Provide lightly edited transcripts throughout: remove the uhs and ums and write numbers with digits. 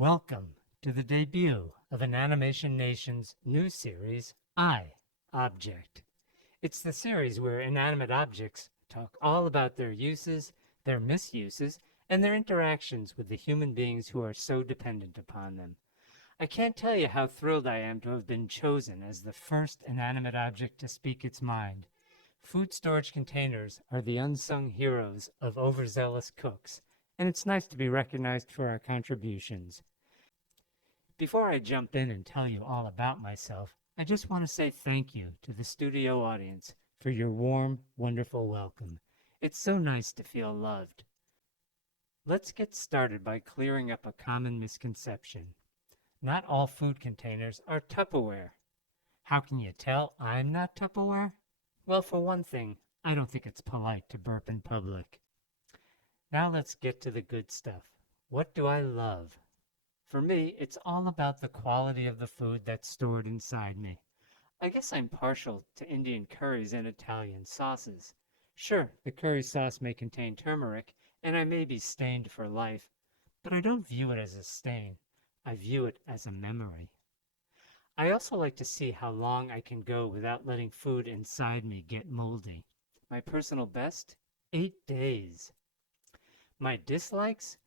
Welcome to the debut of an Animation Nation's new series, Object. It's the series where inanimate objects talk all about their uses, their misuses, and their interactions with the human beings who are so dependent upon them. I can't tell you how thrilled I am to have been chosen as the first inanimate object to speak its mind. Food storage containers are the unsung heroes of overzealous cooks, and it's nice to be recognized for our contributions. Before I jump in and tell you all about myself, I just want to say thank you to the studio audience for your warm, wonderful welcome. It's so nice to feel loved. Let's get started by clearing up a common misconception. Not all food containers are Tupperware. How can you tell I'm not Tupperware? Well, for one thing, I don't think it's polite to burp in public. Now let's get to the good stuff. What do I love? For me, it's all about the quality of the food that's stored inside me. I guess I'm partial to Indian curries and Italian sauces. Sure, the curry sauce may contain turmeric, and I may be stained for life, but I don't view it as a stain. I view it as a memory. I also like to see how long I can go without letting food inside me get moldy. My personal best? 8 days. My dislikes?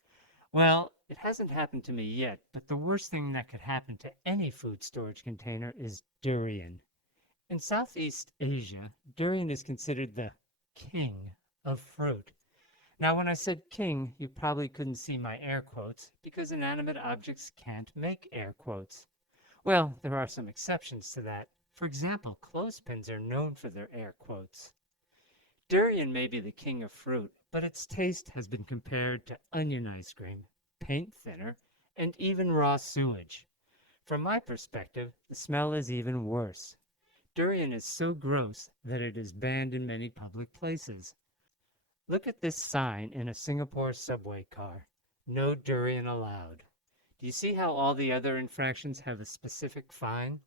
Well, it hasn't happened to me yet, but the worst thing that could happen to any food storage container is durian. In Southeast Asia, durian is considered the king of fruit. Now, when I said king, you probably couldn't see my air quotes because inanimate objects can't make air quotes. Well, there are some exceptions to that. For example, clothespins are known for their air quotes. Durian may be the king of fruit, but its taste has been compared to onion ice cream, paint thinner, and even raw sewage. From my perspective, the smell is even worse. Durian is so gross that it is banned in many public places. Look at this sign in a Singapore subway car. No durian allowed. Do you see how all the other infractions have a specific fine?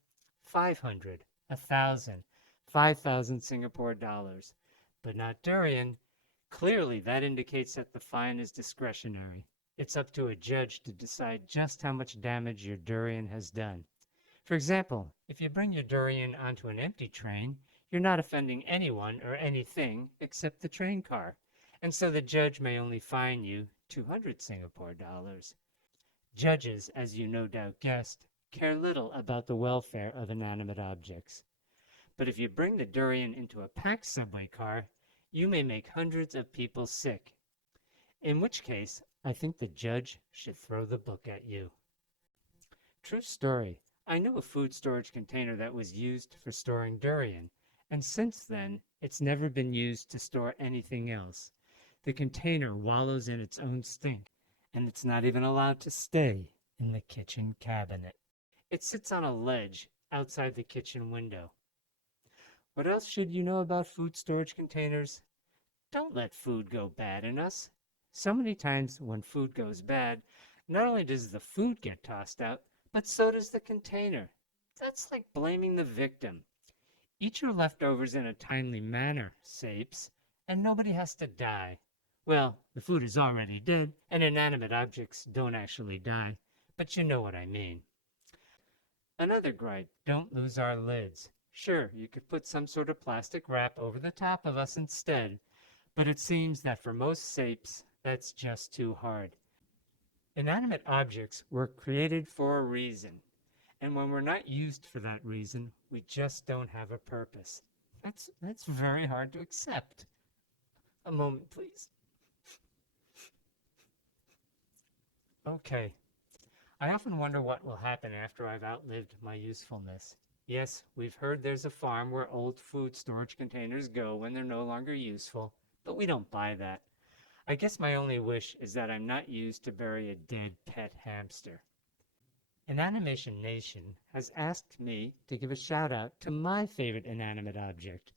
500, 1,000, 5,000 Singapore dollars. But not durian. Clearly, that indicates that the fine is discretionary. It's up to a judge to decide just how much damage your durian has done. For example, if you bring your durian onto an empty train, you're not offending anyone or anything except the train car, and so the judge may only fine you 200 Singapore dollars. Judges, as you no doubt guessed, care little about the welfare of inanimate objects. But if you bring the durian into a packed subway car, you may make hundreds of people sick. In which case, I think the judge should throw the book at you. True story. I knew a food storage container that was used for storing durian, and since then, it's never been used to store anything else. The container wallows in its own stink, and it's not even allowed to stay in the kitchen cabinet. It sits on a ledge outside the kitchen window. What else should you know about food storage containers? Don't let food go bad in us. So many times when food goes bad, not only does the food get tossed out, but so does the container. That's like blaming the victim. Eat your leftovers in a timely manner, Sapes, and nobody has to die. Well, the food is already dead, and inanimate objects don't actually die, but you know what I mean. Another gripe, don't lose our lids. Sure, you could put some sort of plastic wrap over the top of us instead, but it seems that for most sapes, that's just too hard. Inanimate objects were created for a reason, and when we're not used for that reason, we just don't have a purpose. That's very hard to accept. A moment, please. Okay. I often wonder what will happen after I've outlived my usefulness. Yes, we've heard there's a farm where old food storage containers go when they're no longer useful, but we don't buy that. I guess my only wish is that I'm not used to bury a dead pet hamster. An Animation Nation has asked me to give a shout out to my favorite inanimate object.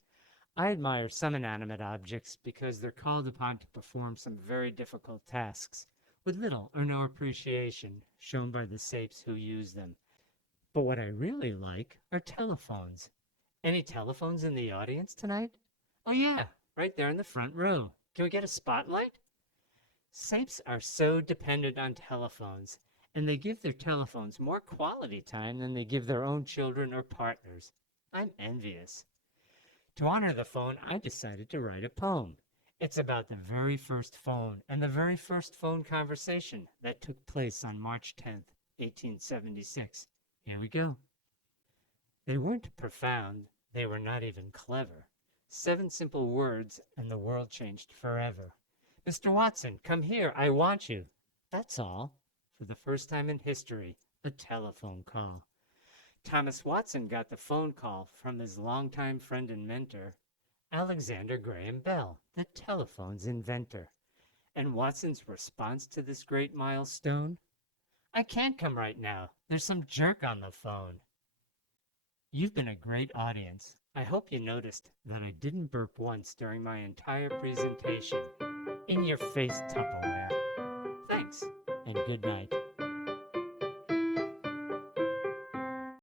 I admire some inanimate objects because they're called upon to perform some very difficult tasks with little or no appreciation shown by the sapes who use them. But what I really like are telephones. Any telephones in the audience tonight? Oh yeah, right there in the front row. Can we get a spotlight? Sapes are so dependent on telephones, and they give their telephones more quality time than they give their own children or partners. I'm envious. To honor the phone, I decided to write a poem. It's about the very first phone and the very first phone conversation that took place on March 10th, 1876. Here we go. They weren't profound, they were not even clever. 7 simple words and the world changed forever. Mr. Watson, come here, I want you. That's all. For the first time in history, a telephone call. Thomas Watson got the phone call from his longtime friend and mentor, Alexander Graham Bell, the telephone's inventor. And Watson's response to this great milestone? I can't come right now. There's some jerk on the phone. You've been a great audience. I hope you noticed that I didn't burp once during my entire presentation. In your face, Tupperware. Thanks, and good night.